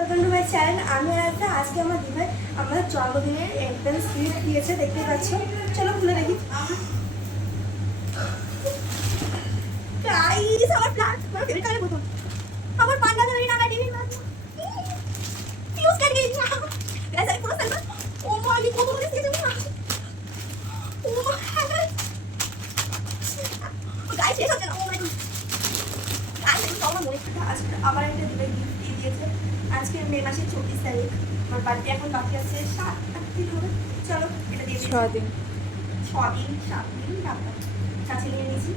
Channel আমি রাধা। আজকে আমার দিভাই আমাদের জন্মদিনের এন্ট্রান্স গিফট দিয়েছে, দেখতে পাচ্ছ। চলো খুলে দেখি। গাইস আমার প্লাস আমার ফেভারিট কালার বোতল, আমার পান্ডা ধরে না গাড়ি না ইউজ कर गई गाइस। আমি পুরো সেলফ ও মাই কত করে দিয়েছে না ও মাই গাইস শেষ হচ্ছে না। ও মাই গড গাইস আমি সব মনে করতে আজকে আমার একটা দিভাই গিফট দিয়েছে। আজকে মে মাসের 24 তারিখ, আমার বার্থডে এখন বাকি আছে 7 দিন হবে। চলো এটা দিয়ে 6 দিন 7 দিন কাছে নিয়ে নিয়েছি।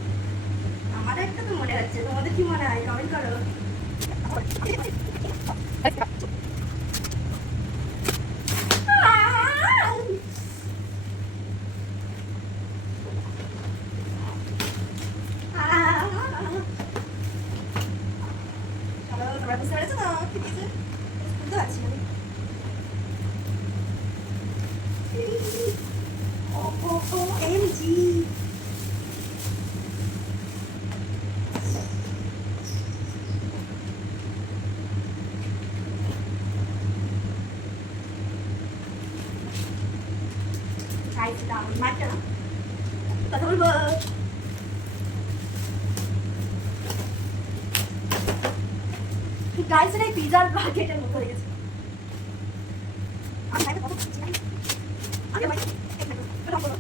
আমার একটা তো মনে হচ্ছে, তোমাদের কি মনে হয় কমেন্ট করো। তোমরা বুঝতে পেরেছো তো কি দিয়েছে? বুঝতে পারছি না। OMG গাইস দাম মারটা না কথা বলবো। গাইস এই পিজার বাকেটের মতো হয়ে গেছে। আমি খাইতে কত খুশি আমি। আগে ভাই এটা বলো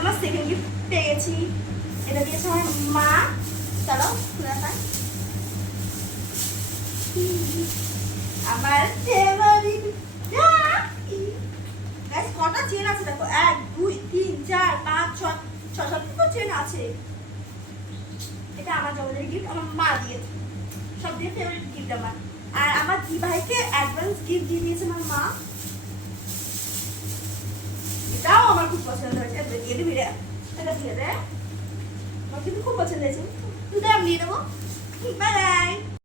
আমার সেকেন্ড গিফট পেয়ে গেছি। এটা দিয়েছে আমার মা। চলো খুলে দেখাই। আমার ফেভারিট গাইস কটা চেন আছে দেখো, 1 2 3 4 5 6 6 চেন আছে। এটা আমার জন্মদিনের গিফট, আমার মা দিয়েছে। সব দিয়ে ফেভারিট গিফট আমার। আর আমার দি ভাইকে অ্যাডভান্স গিফট দিয়ে দিয়েছে আমার মা। এটাও আমার খুব পছন্দ হয়েছে। দিয়ে দিবি রে, এটা দিয়ে দে, আমার কিন্তু খুব পছন্দ হয়েছে। দুটো আমি দিয়ে দেবো। Bye bye.